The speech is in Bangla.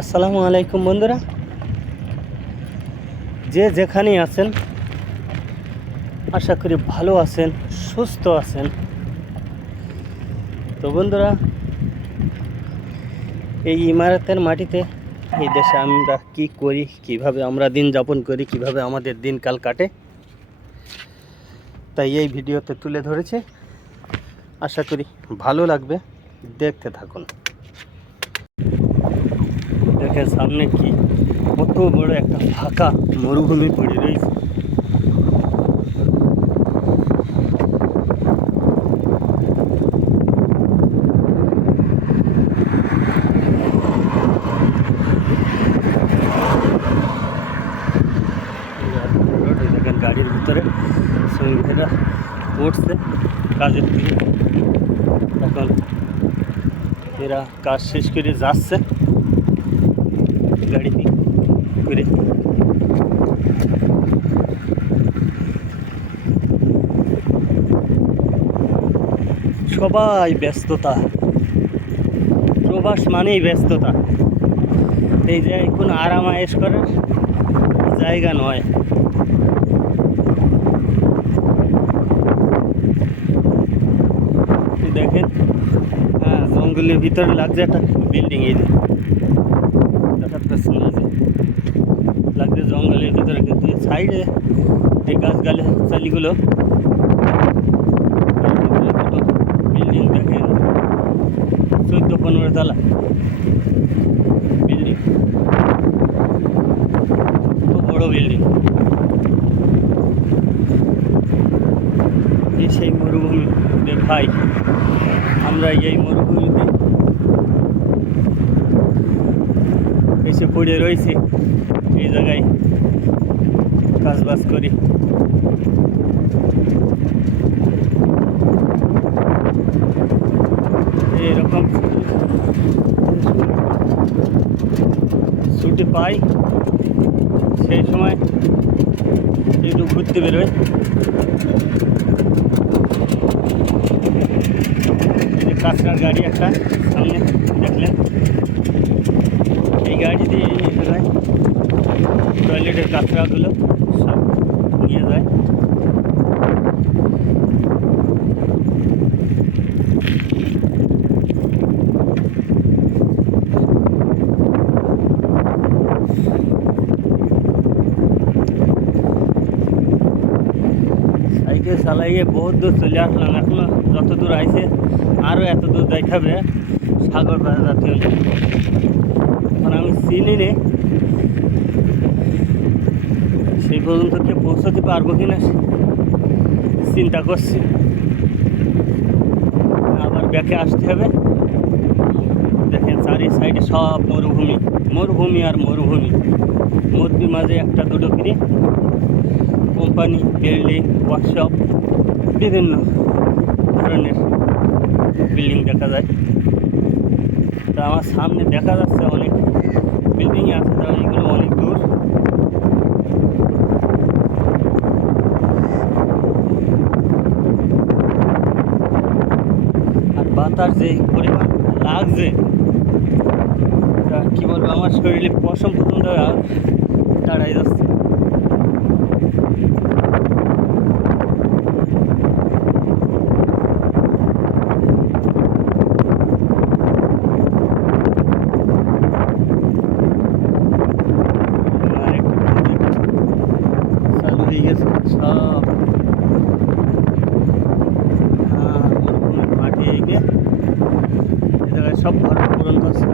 আসসালামু আলাইকুম বন্ধুরা। যে যেখানেই আছেন, আশা করি ভালো আছেন, সুস্থ আছেন। তো বন্ধুরা, এই ইমারতের মাটিতে এই দেশে আমরা কি করি, কীভাবে আমরা দিন যাপন করি, কীভাবে আমাদের দিনকাল কাটে, তাই এই ভিডিওতে তুলে ধরেছে। আশা করি ভালো লাগবে। দেখতে থাকুন। দেখেন সামনে কি কত বড় একটা ফাঁকা মরুভূমি পড়ে রয়েছে রোড, এই দেখেন গাড়ির ভিতরে শ্রমিকেরা উঠছে কাজের থেকে এখন এরা কাজ শেষ করে যাচ্ছে গাড়িতে করে সবাই ব্যস্ততা। প্রবাস মানেই ব্যস্ততা। এই যে কোনো আরাম আয়েস করার জায়গা নয়। দেখেন হ্যাঁ জঙ্গলের ভিতরে লাগছে একটা বিল্ডিং এই যে। লাগছে জঙ্গলের ভিতরে, কিন্তু সাইডে এই গাছ গালে চালিগুলো বিল্ডিং দেখেন চোদ্দ পনেরো তলা। বিল্ডিং খুব বড় বিল্ডিং এই সেই মরুভূমি রে ভাই, আমরা এই মরুভূমিতে এসে পড়ে রয়েছি। এই জায়গায় কাজ বাজ করি। পাই, সেই সময় একটু ঘুরতে বেরোয় কাঁচরার গাড়ি একটা, সামনে দেখলেন। এই গাড়ি দিয়ে টয়লেটের কাঁচরাগুলো সব নিয়ে যায়। সাইকেল চালাইয়ে বহুত দূর চলে আসলাম এখনও যত দূর আইছে আরও এত দূর দেখাবে সাগর জাতীয় এখন আমি চিনি নে, সেই পর্যন্ত কে পৌঁছতে পারব কিনা চিন্তা করছি। আবার ব্যাকে আসতে হবে। দেখেন চারি সাইডে সব মরুভূমি। মরুভূমি আর মরুভূমি। মধ্যে মাঝে একটা, দুটো করে কোম্পানি বিল্ডিং ওয়ার্কশপ বিভিন্ন ধরনের বিল্ডিং দেখা যায়। তা আমার সামনে দেখা যাচ্ছে অনেক বিল্ডিং আছে, তা এগুলো অনেক দূর। আর বাতাস যে পরিমাণ, লাগছে। কী বলব আমার শরীরে পশম পর্যন্ত দাঁড়াই যাচ্ছে। আর সব ভরপুর পর্যন্ত আছে